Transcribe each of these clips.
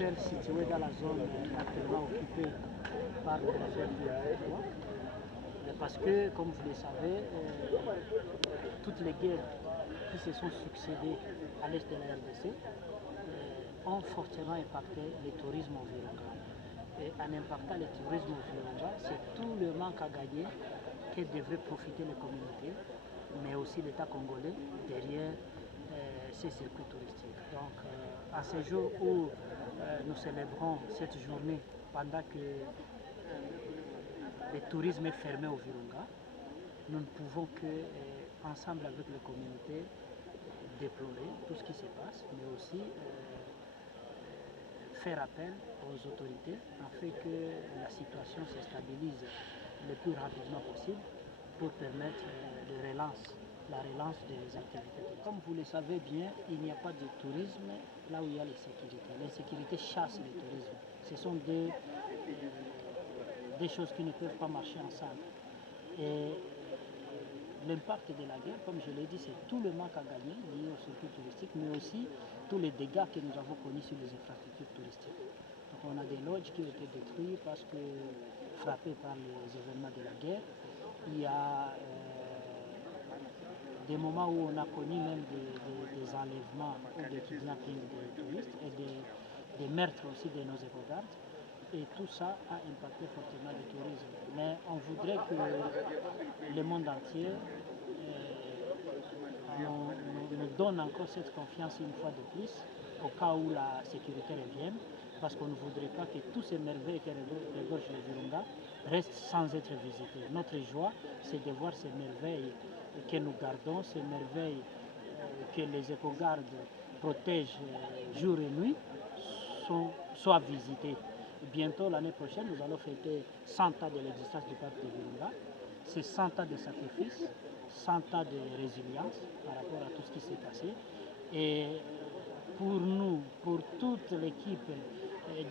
aquifères situés dans la zone actuellement occupée par le désert du F3. Parce que, comme vous le savez, toutes les guerres qui se sont succédées à l'est de la RDC ont fortement impacté le tourisme au Virunga. Et en impactant le tourisme au Virunga, c'est tout le manque à gagner que devraient profiter les communautés, mais aussi l'État congolais derrière ces circuits touristiques. Donc, à ce jour où nous célébrons cette journée pendant que le tourisme est fermé au Virunga, nous ne pouvons que, ensemble avec les communautés, déplorer tout ce qui se passe, mais aussi faire appel aux autorités afin que la situation se stabilise le plus rapidement possible pour permettre la relance des activités. Comme vous le savez bien, il n'y a pas de tourisme là où il y a l'insécurité. L'insécurité chasse le tourisme. Ce sont des choses qui ne peuvent pas marcher ensemble. Et l'impact de la guerre, comme je l'ai dit, c'est tout le manque à gagner lié au circuit touristique, mais aussi tous les dégâts que nous avons connus sur les infrastructures touristiques. Donc on a des lodges qui ont été détruits parce que frappés par les événements de la guerre. Il y a des moments où on a connu même des enlèvements ou des kidnappings des touristes et des meurtres aussi de nos éco-gardes. Et tout ça a impacté fortement le tourisme. Mais on voudrait que le monde entier nous donne encore cette confiance une fois de plus, au cas où la sécurité revienne, parce qu'on ne voudrait pas que tous ces merveilles qui regorgent le Virunga restent sans être visitées. Notre joie, c'est de voir ces merveilles que nous gardons, ces merveilles que les éco-gardes protègent jour et nuit, soient visitées. Bientôt, l'année prochaine, nous allons fêter 100 ans de l'existence du parc de Virunga. C'est 100 ans de sacrifice, 100 ans de résilience par rapport à tout ce qui s'est passé. Et pour nous, pour toute l'équipe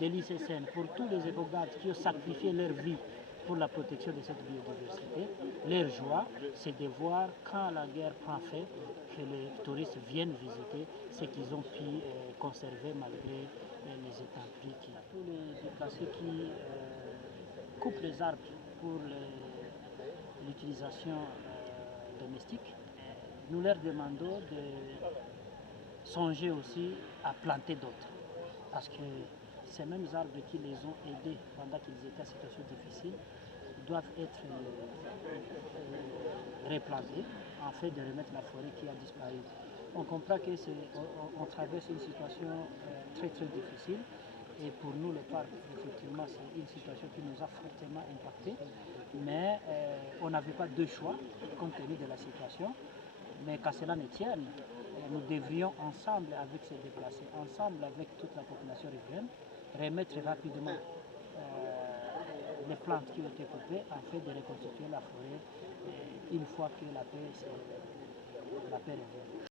de l'ICCN, pour tous les éco-gardes qui ont sacrifié leur vie pour la protection de cette biodiversité, leur joie, c'est de voir quand la guerre prend fin, que les touristes viennent visiter ce qu'ils ont pu conserver malgré les intempéries. Tous les déplacés qui coupent les arbres pour l'utilisation domestique, nous leur demandons de songer aussi à planter d'autres. Parce que ces mêmes arbres qui les ont aidés pendant qu'ils étaient en situation difficile doivent être replantés afin de remettre la forêt qui a disparu. On comprend qu'on traverse une situation très difficile et pour nous le parc, effectivement, c'est une situation qui nous a fortement impacté, mais on n'avait pas de choix compte tenu de la situation. Mais qu'à cela ne tienne, nous devrions ensemble avec ces déplacés, ensemble avec toute la population riveraine, remettre rapidement les plantes qui ont été coupées afin de reconstituer la forêt une fois que la paix revient.